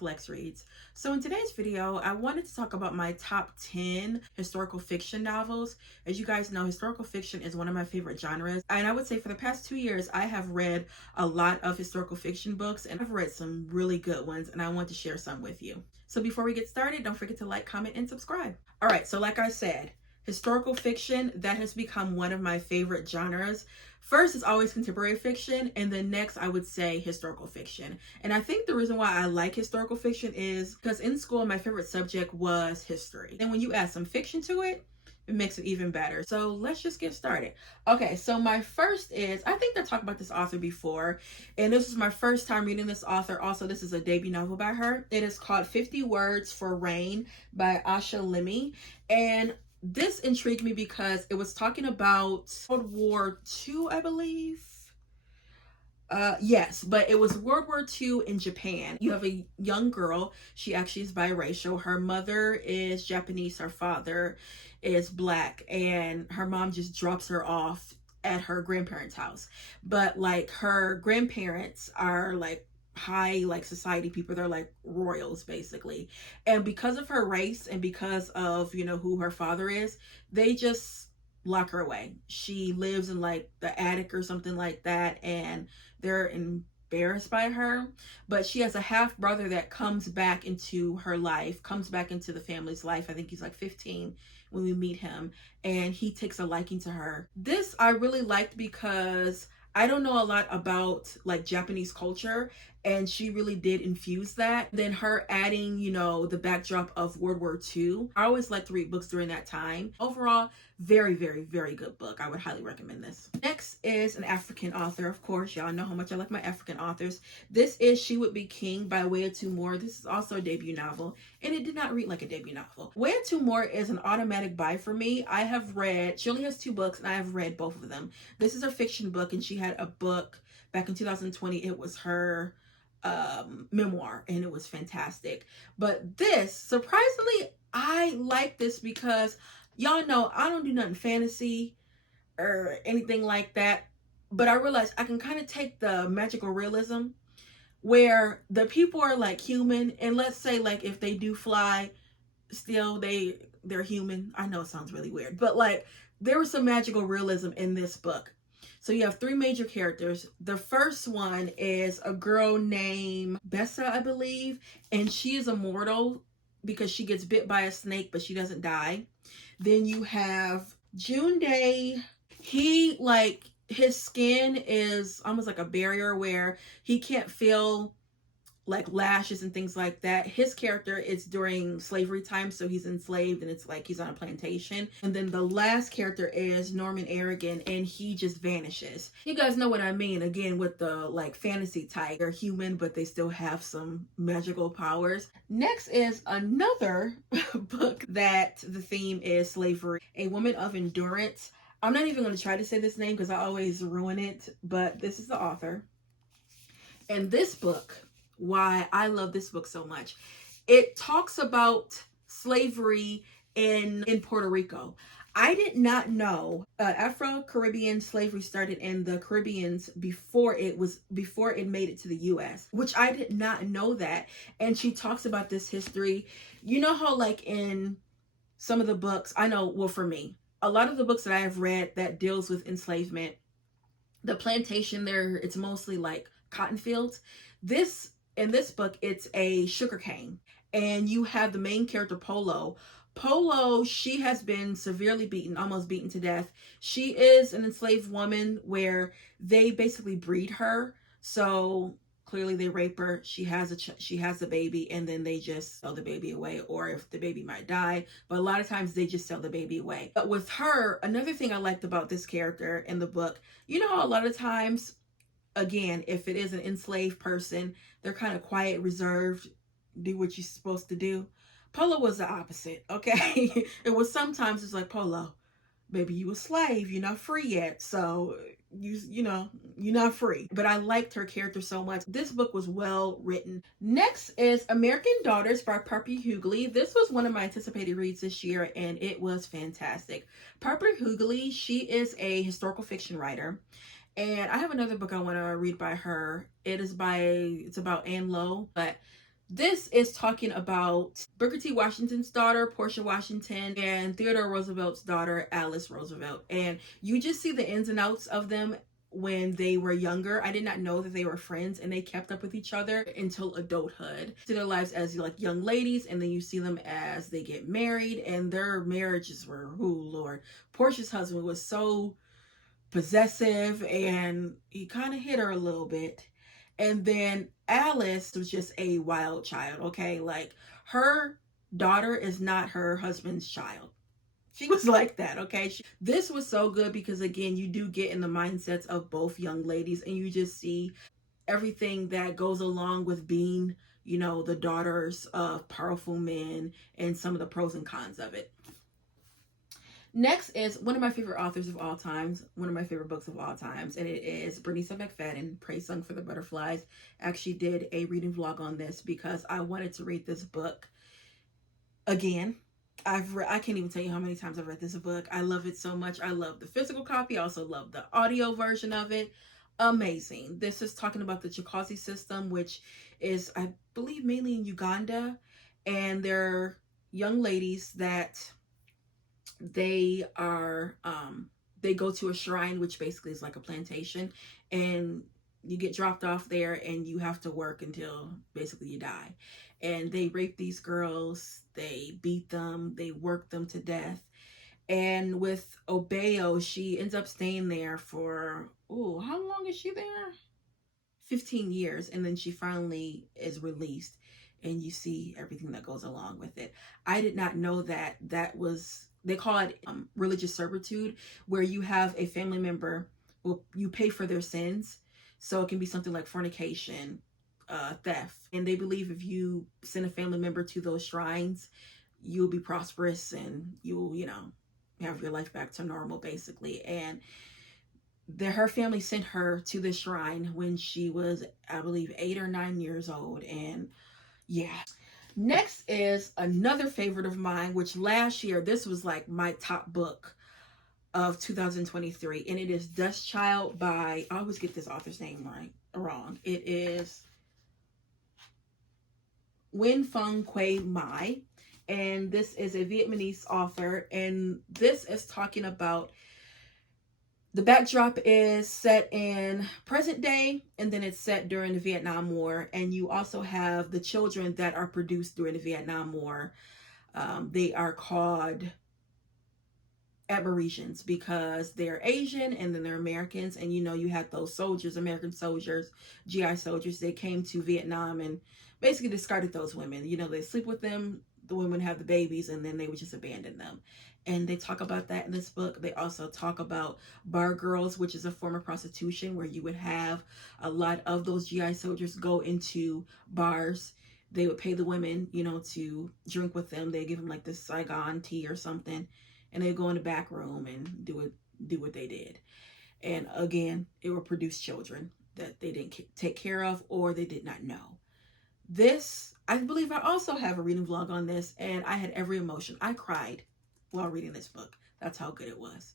to Lex Reads. So in today's video, I wanted to talk about my top 10 historical fiction novels. As you guys know, historical fiction is one of my favorite genres. And I would say for the past 2 years, I have read a lot of historical fiction books and I've read some really good ones and I want to share some with you. So before we get started, don't forget to like, comment, and subscribe. All right, so like I said, historical fiction, that has become one of my favorite genres. First is always contemporary fiction, and then next I would say historical fiction. And I think the reason why I like historical fiction is because in school my favorite subject was history. And when you add some fiction to it, it makes it even better. So let's just get started. Okay, so my first is, I think I talked about this author before, and this is my first time reading this author. Also, this is a debut novel by her. It is called 50 Words for Rain by Asha Lemme. And this intrigued me because it was talking about World War II, I believe. Yes, but it was World War II in Japan. You have a young girl. She actually is biracial. Her mother is Japanese. Her father is Black. And her mom just drops her off at her grandparents' house. But like her grandparents are like high like society people. They're like royals basically, and because of her race and because of, you know, who her father is, they just lock her away. She lives in like the attic or something like that, and they're embarrassed by her. But she has a half brother that comes back into her life, comes back into the family's life. I think he's like 15 when we meet him, and he takes a liking to her. This I really liked because I don't know a lot about like Japanese culture, and she really did infuse that. Then her adding, you know, the backdrop of World War II. I always like to read books during that time. Overall, very, very, very good book. I would highly recommend this. Next is an African author. Of course, y'all know how much I like my African authors. This is She Would Be King by Wea Tumor. This is also a debut novel, and it did not read like a debut novel. Wea Tumor is an automatic buy for me. I have read, she only has 2 books, and I have read both of them. This is her fiction book, and she had a book back in 2020. It was her memoir, and it was fantastic. But this, surprisingly, I like this because y'all know I don't do nothing fantasy or anything like that, but I realized I can kind of take the magical realism where the people are like human, and let's say like if they do fly, still they're human. I know it sounds really weird, but like there was some magical realism in this book. So you have 3 major characters. The first one is a girl named Bessa, I believe, and she is immortal because she gets bit by a snake, but she doesn't die. Then you have June Day. He like, his skin is almost like a barrier where he can't feel like lashes and things like that. His character is during slavery time, so he's enslaved and it's like he's on a plantation. And then the last character is Norman Aragon, and he just vanishes. You guys know what I mean, again, with the like fantasy type. They're human, but they still have some magical powers. Next is another book that the theme is slavery, A Woman of Endurance. I'm not even going to try to say this name because I always ruin it, but this is the author. And this book, why I love this book so much, it talks about slavery in Puerto Rico. I did not know Afro-Caribbean slavery started in the Caribbeans before it made it to the US, which I did not know that. And she talks about this history. You know how like in some of the books, I know, well, for me, a lot of the books that I have read that deals with enslavement, the plantation there, it's mostly like cotton fields. In this book, it's a sugarcane, and you have the main character Polo. Polo, she has been severely beaten, almost beaten to death. She is an enslaved woman where they basically breed her. So clearly they rape her. She has a baby, and then they just sell the baby away, or if the baby might die. But a lot of times they just sell the baby away. But with her, another thing I liked about this character in the book, you know how a lot of times, again, if it is an enslaved person, they're kind of quiet, reserved, do what you're supposed to do. Polo was the opposite, okay? It was sometimes it's like, Polo, baby, you a slave, you're not free yet, so you know, you're not free. But I liked her character so much. This book was well written. Next is American Daughters by Purple Hughley. This was one of my anticipated reads this year, and it was fantastic. Purple Hughley, she is a historical fiction writer. And I have another book I want to read by her. It's about Anne Lowe, but This is talking about Booker T. Washington's daughter, Portia Washington, and Theodore Roosevelt's daughter, Alice Roosevelt. And you just see the ins and outs of them when they were younger. I did not know that they were friends, and they kept up with each other until adulthood. See their lives as like young ladies, and then you see them as they get married, and their marriages were, oh Lord. Portia's husband was so possessive, and he kind of hit her a little bit. And then Alice was just a wild child, okay? Like, her daughter is not her husband's child. She was like that, okay? This was so good because, again, you do get in the mindsets of both young ladies, and you just see everything that goes along with being, you know, the daughters of powerful men, and some of the pros and cons of it. Next is one of my favorite authors of all times, one of my favorite books of all times, and it is Bernice McFadden, Praise Song for the Butterflies. I actually did a reading vlog on this because I wanted to read this book again. I can't even tell you how many times I've read this book. I love it so much. I love the physical copy. I also love the audio version of it. Amazing. This is talking about the Chakazi system, which is, I believe, mainly in Uganda, and they're young ladies that they are they go to a shrine, which basically is like a plantation, and you get dropped off there and you have to work until basically you die. And they rape these girls, they beat them, they work them to death. And with Obeo, she ends up staying there for, oh, how long is she there? 15 years, and then she finally is released, and you see everything that goes along with it. I did not know that that was, they call it religious servitude, where you have a family member, well, you pay for their sins. So it can be something like fornication, theft, and they believe if you send a family member to those shrines, you'll be prosperous and you'll, you know, have your life back to normal, basically. And her family sent her to the shrine when she was, I believe, 8 or 9 years old. And yeah. Next is another favorite of mine, which last year, this was like my top book of 2023. And it is Dust Child by, I always get this author's name wrong. It is Nguyen Phuong Quay Mai. And this is a Vietnamese author. And this is talking about, the backdrop is set in present day, and then it's set during the Vietnam War. And you also have the children that are produced during the Vietnam War. They are called Aborigines because they're Asian and then they're Americans. And you know, you had those soldiers, American soldiers, GI soldiers, they came to Vietnam and basically discarded those women. You know, they sleep with them, the women have the babies, and then they would just abandon them. And they talk about that in this book. They also talk about bar girls, which is a form of prostitution where you would have a lot of those GI soldiers go into bars. They would pay the women, you know, to drink with them. They give them like this Saigon tea or something, and they go in the back room and do what they did. And again, it would produce children that they didn't take care of or they did not know. This, I believe I also have a reading vlog on this, and I had every emotion. I cried while reading this book. That's how good it was.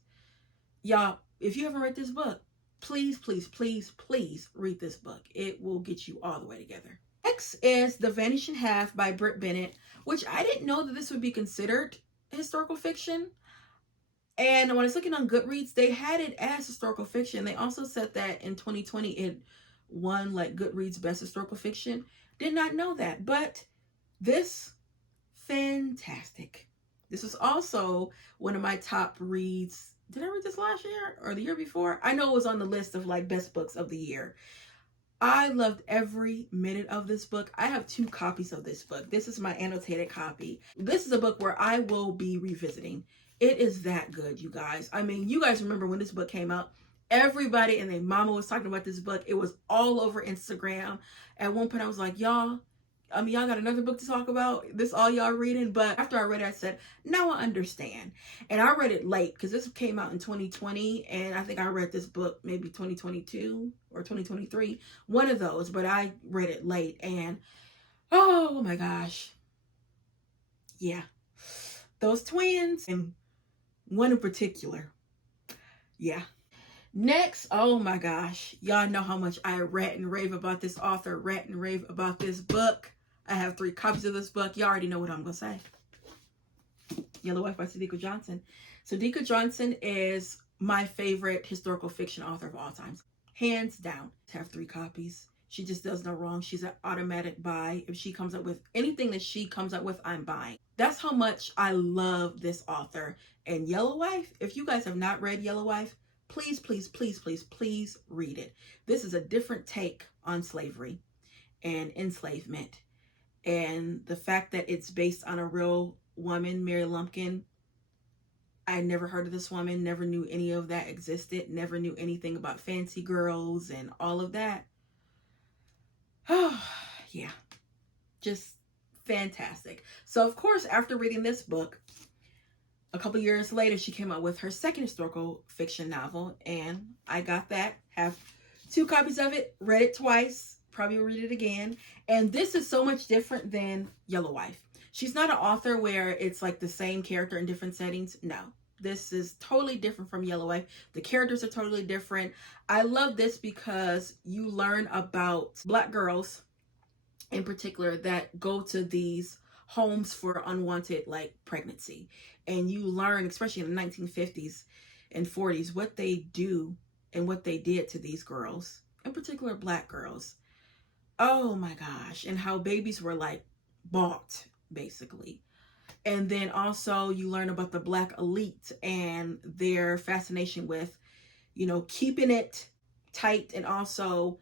Y'all, if you haven't read this book, please, please, please, please read this book. It will get you all the way together. Next is The Vanishing Half by Britt Bennett, which I didn't know that this would be considered historical fiction. And when I was looking on Goodreads, they had it as historical fiction. They also said that in 2020 it won like Goodreads Best Historical Fiction. Did not know that, but this, fantastic. This was also one of my top reads. Did I read this last year or the year before? I know it was on the list of like best books of the year. I loved every minute of this book. I have 2 copies of this book. This is my annotated copy. This is a book where I will be revisiting. It is that good, you guys. I mean, you guys remember when this book came out, everybody and their mama was talking about this book. It was all over Instagram. At one point I was like, y'all got another book to talk about? This all y'all reading? But after I read it, I said, now I understand. And I read it late because this came out in 2020. And I think I read this book maybe 2022 or 2023. One of those. But I read it late. And oh my gosh. Yeah. Those twins. And one in particular. Yeah. Next, oh my gosh. Y'all know how much I rant and rave about this author. Rant and rave about this book. I have 3 copies of this book. You already know what I'm going to say. Yellow Wife by Sadiqa Johnson. Sadiqa Johnson is my favorite historical fiction author of all time. Hands down. I have 3 copies. She just does no wrong. She's an automatic buy. If she comes up with anything that she comes up with, I'm buying. That's how much I love this author. And Yellow Wife, if you guys have not read Yellow Wife, please, please, please, please, please read it. This is a different take on slavery and enslavement. And the fact that it's based on a real woman, Mary Lumpkin. I never heard of this woman, never knew any of that existed, never knew anything about fancy girls and all of that. Oh, yeah, just fantastic. So, of course, after reading this book, a couple years later, she came out with her second historical fiction novel, and I got that, have 2 copies of it, read it twice, probably read it again. And this is so much different than Yellow Wife. She's not an author where it's like the same character in different settings. No, this is totally different from Yellow Wife. The characters are totally different. I love this because you learn about Black girls in particular that go to these homes for unwanted like pregnancy. And you learn, especially in the 1950s and 40s, what they do and what they did to these girls, in particular Black girls. Oh my gosh. And how babies were like bought, basically. And then also you learn about the Black elite and their fascination with, you know, keeping it tight, and also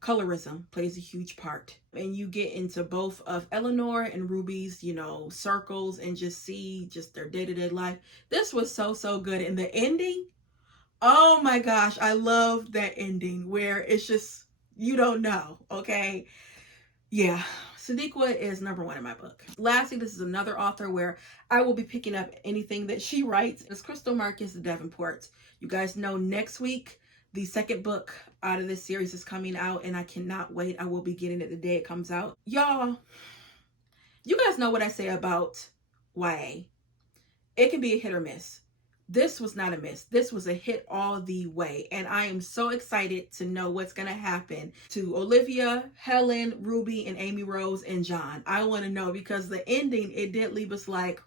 colorism plays a huge part. And you get into both of Eleanor and Ruby's, you know, circles, and just see just their day-to-day life. This was so, so good. And the ending, oh my gosh, I love that ending where it's just, you don't know, okay? Yeah, Sadiqa is #1 in my book. Lastly, this is another author where I will be picking up anything that she writes. It's Crystal Marcus Davenport. You guys know next week, the second book out of this series is coming out, and I cannot wait. I will be getting it the day it comes out. Y'all, you guys know what I say about YA. It can be a hit or miss. This was not a miss. This was a hit all the way. And I am so excited to know what's going to happen to Olivia, Helen, Ruby, and Amy Rose, and John. I want to know, because the ending, it did leave us like,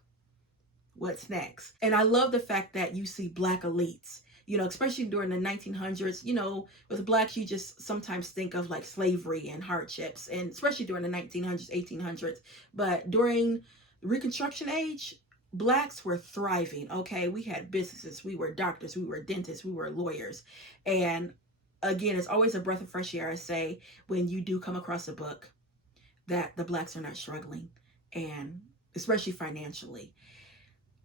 what's next? And I love the fact that you see Black elites, you know, especially during the 1900s. You know, with Blacks, you just sometimes think of like slavery and hardships, and especially during the 1900s, 1800s. But during the Reconstruction age, Blacks were thriving, okay? We had businesses, we were doctors, we were dentists, we were lawyers. And again, it's always a breath of fresh air, I say, when you do come across a book that the Blacks are not struggling, and especially financially.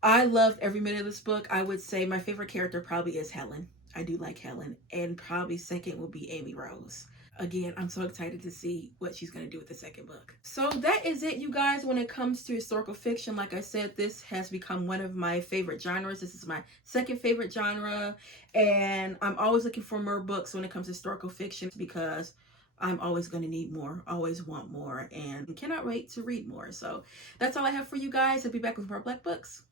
I loved every minute of this book. I would say my favorite character probably is Helen. I do like Helen. And probably second will be Amy Rose. Again, I'm so excited to see what she's going to do with the second book. So that is it, you guys, when it comes to historical fiction. Like I said, this has become one of my favorite genres. This is my second favorite genre. And I'm always looking for more books when it comes to historical fiction, because I'm always going to need more, always want more, and cannot wait to read more. So that's all I have for you guys. I'll be back with more Black books.